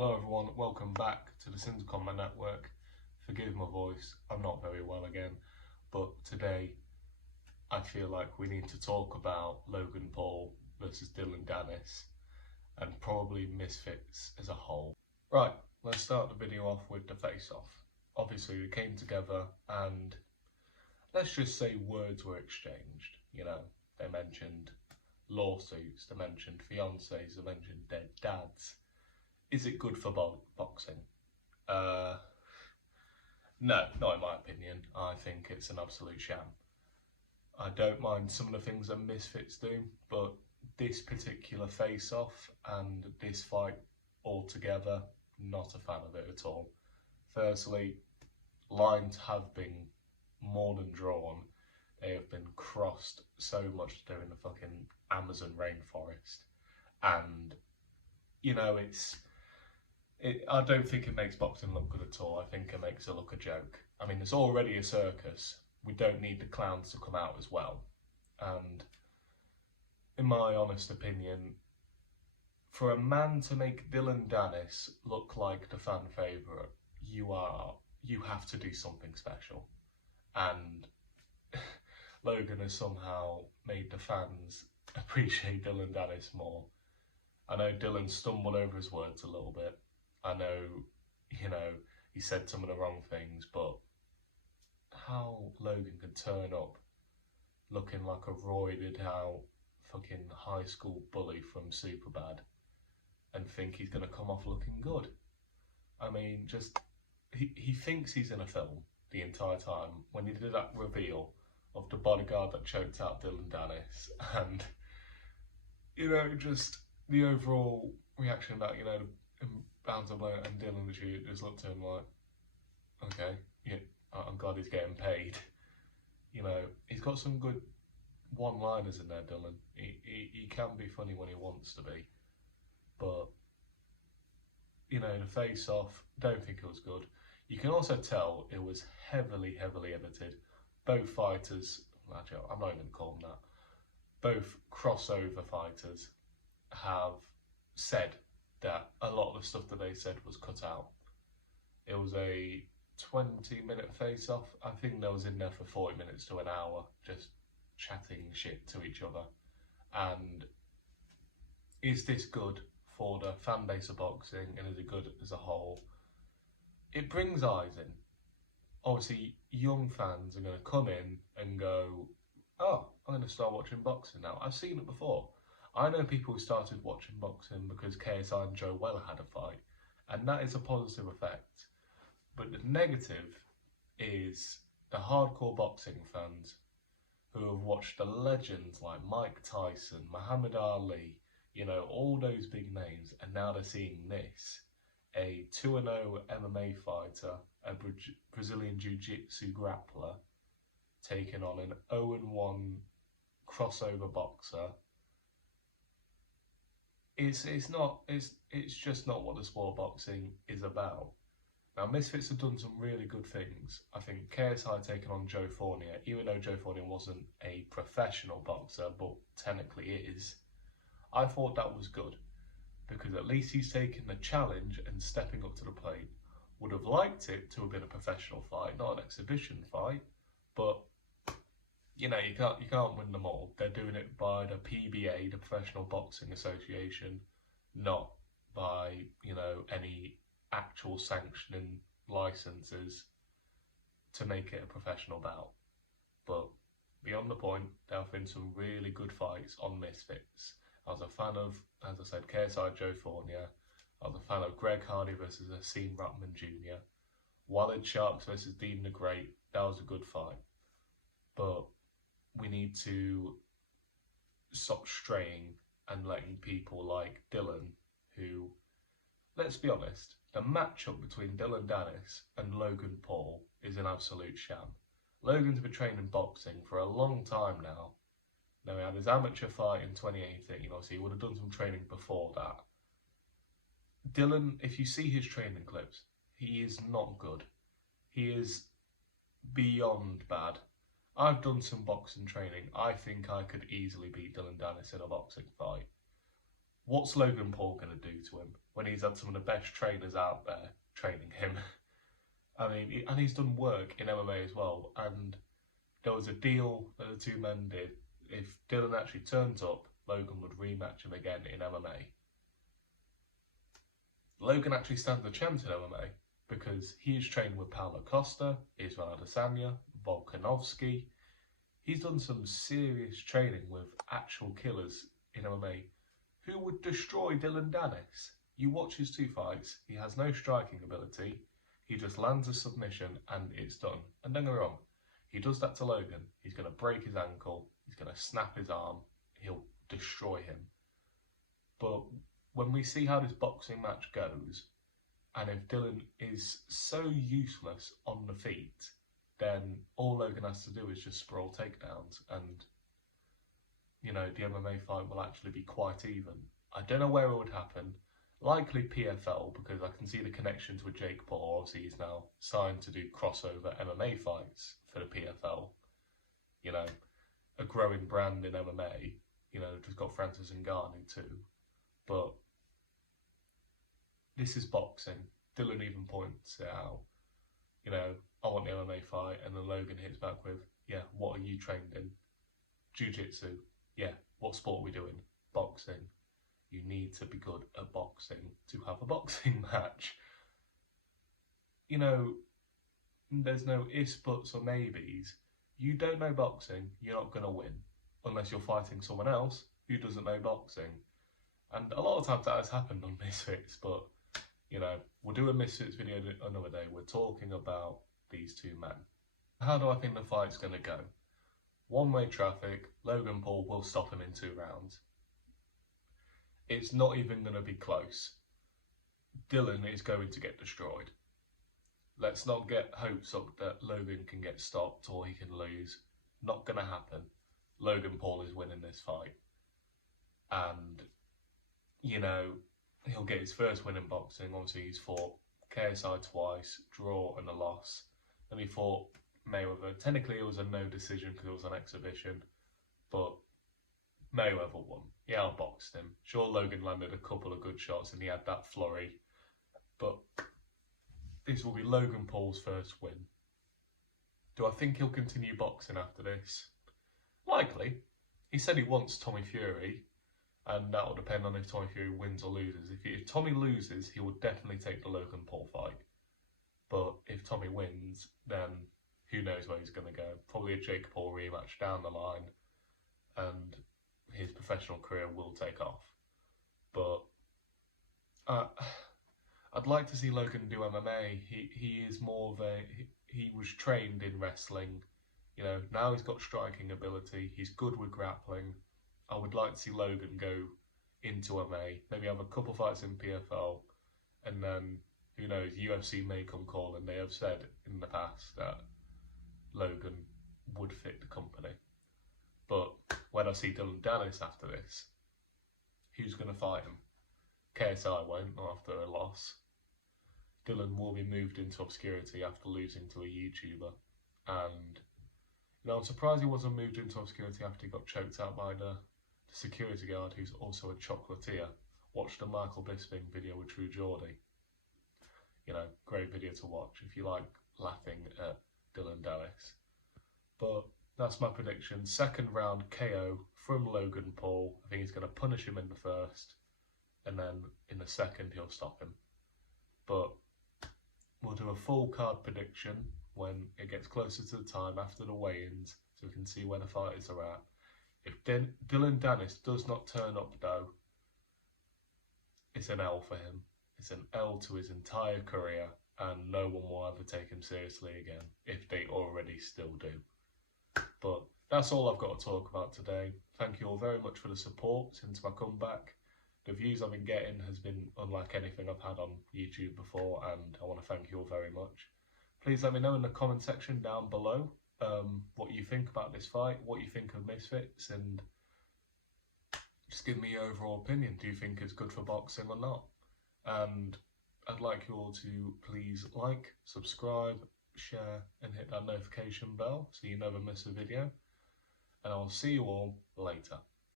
Hello everyone, welcome back to the Sins of Combat Network. Forgive my voice, I'm not very well again, but today I feel like we need to talk about Logan Paul versus Dillon Danis and probably Misfits as a whole. Right, let's start the video off with the FaceOff. Obviously we came together and let's just say words were exchanged. You know, they mentioned lawsuits, they mentioned fiancés, they mentioned dead dads. Is it good for boxing? No, not in my opinion. I think it's an absolute sham. I don't mind some of the things that Misfits do, but this particular face-off and this fight altogether, not a fan of it at all. Firstly, lines have been more than drawn. They have been crossed so much they're in the fucking Amazon rainforest. And, you know, I don't think it makes boxing look good at all. I think it makes it look a joke. I mean, it's already a circus. We don't need the clowns to come out as well. And in my honest opinion, for a man to make Dillon Danis look like the fan favourite, you have to do something special. And Logan has somehow made the fans appreciate Dillon Danis more. I know Dillon stumbled over his words a little bit. I know, you know, he said some of the wrong things, but how Logan could turn up looking like a roided out fucking high school bully from Superbad and think he's going to come off looking good. I mean, just, he thinks he's in a film the entire time when he did that reveal of the bodyguard that choked out Dillon Danis, and, you know, just the overall reaction that, you know, Bouncer and Dillon literally just looked at him like, okay, yeah, I'm glad he's getting paid. You know, he's got some good one-liners in there, Dillon. He can be funny when he wants to be. But, you know, the face-off, don't think it was good. You can also tell it was heavily edited. Both fighters, actually, I'm not even going to call them that, both crossover fighters have said that a lot of the stuff that they said was cut out. It was a 20-minute face-off. I think they was in there for 40 minutes to an hour, just chatting shit to each other. And is this good for the fan base of boxing, and is it good as a whole? It brings eyes in. Obviously, young fans are going to come in and go, oh, I'm going to start watching boxing now. I've seen it before. I know people who started watching boxing because KSI and Joe Weller had a fight, and that is a positive effect. But the negative is the hardcore boxing fans who have watched the legends like Mike Tyson, Muhammad Ali, you know, all those big names, and now they're seeing this, a 2-0 MMA fighter, a Brazilian Jiu-Jitsu grappler, taking on an 0-1 crossover boxer. It's just not what the sport of boxing is about. Now, Misfits have done some really good things. I think KSI taking on Joe Fournier, even though Joe Fournier wasn't a professional boxer, but technically is, I thought that was good, because at least he's taken the challenge and stepping up to the plate. Would have liked it to have been a professional fight, not an exhibition fight, but you know, you can't win them all. They're doing it by the PBA, the Professional Boxing Association, not by, you know, any actual sanctioning licenses to make it a professional bout. But beyond the point, there have been some really good fights on Misfits. I was a fan of, as I said, KSI Joe Fournier. I was a fan of Greg Hardy versus Hasim Rahman Jr. Walid Sharks versus Dean the Great. That was a good fight. But we need to stop straying and letting people like Dillon, who, let's be honest, the matchup between Dillon Danis and Logan Paul is an absolute sham. Logan's been training boxing for a long time now. Now, he had his amateur fight in 2018, obviously he would have done some training before that. Dillon, if you see his training clips, he is not good. He is beyond bad. I've done some boxing training. I think I could easily beat Dillon Danis in a boxing fight. what's Logan Paul going to do to him when he's had some of the best trainers out there training him? I mean, and he's done work in MMA as well, and there was a deal that the two men did. If Dillon actually turns up, Logan would rematch him again in MMA. Logan actually stands a chance in MMA because he is trained with Paulo Costa, Israel Adesanya, Volkanovski. He's done some serious training with actual killers in MMA who would destroy Dillon Danis. You watch his two fights, he has no striking ability. He just lands a submission and it's done. And don't get me wrong, he does that to Logan. He's going to break his ankle, he's going to snap his arm, he'll destroy him. But when we see how this boxing match goes, and if Dillon is so useless on the feet, then all Logan has to do is just sprawl takedowns and, you know, the MMA fight will actually be quite even. I don't know where it would happen. Likely PFL, because I can see the connections with Jake Paul. Obviously, he's now signed to do crossover MMA fights for the PFL. You know, a growing brand in MMA. You know, just got Francis Ngannou too. But this is boxing. Dillon even points it out. You know, I want the MMA fight, and then Logan hits back with, yeah, what are you trained in? Jiu-jitsu. Yeah, what sport are we doing? Boxing. You need to be good at boxing to have a boxing match. You know, there's no ifs, buts or maybes. You don't know boxing, you're not going to win. Unless you're fighting someone else who doesn't know boxing. And a lot of times that has happened on Misfits, but, you know, we'll do a Misfits video another day. We're talking about these two men. How do I think the fight's going to go? One-way traffic, Logan Paul will stop him in 2 rounds. It's not even going to be close. Dillon is going to get destroyed. Let's not get hopes up that Logan can get stopped or he can lose. Not going to happen. Logan Paul is winning this fight. And, you know, he'll get his first win in boxing. Obviously, he's fought KSI twice, draw and a loss. Then he fought Mayweather. Technically, it was a no decision because it was an exhibition. But Mayweather won. He outboxed him. Sure, Logan landed a couple of good shots and he had that flurry. But this will be Logan Paul's first win. Do I think he'll continue boxing after this? Likely. He said he wants Tommy Fury, and that will depend on if Tommy Fury wins or loses. If Tommy loses, he will definitely take the Logan Paul fight. But if Tommy wins, then who knows where he's going to go. Probably a Jake Paul rematch down the line, and his professional career will take off. But I'd like to see Logan do MMA. He is more of a... He was trained in wrestling. You know, now he's got striking ability. He's good with grappling. I would like to see Logan go into MMA. Maybe have a couple fights in PFL. And then, who knows, UFC may come calling. They have said in the past that Logan would fit the company. But when I see Dillon Danis after this, who's going to fight him? KSI won't, not after a loss. Dillon will be moved into obscurity after losing to a YouTuber. And, you know, I'm surprised he wasn't moved into obscurity after he got choked out by the security guard, who's also a chocolatier. Watch the Michael Bisping video with True Geordie. You know, great video to watch if you like laughing at Dillon Danis. But that's my prediction. Second round KO from Logan Paul. I think he's going to punish him in the first, and then in the second he'll stop him. But we'll do a full card prediction when it gets closer to the time after the weigh-ins, so we can see where the fighters are at. If Dillon Danis does not turn up though, it's an L for him. It's an L to his entire career, and no one will ever take him seriously again, if they already still do. But that's all I've got to talk about today. Thank you all very much for the support since my comeback. The views I've been getting has been unlike anything I've had on YouTube before, and I want to thank you all very much. Please let me know in the comment section down below what you think about this fight, what you think of Misfits, and just give me your overall opinion. Do you think it's good for boxing or not? And I'd like you all to please like, subscribe, share and hit that notification bell so you never miss a video. And I'll see you all later.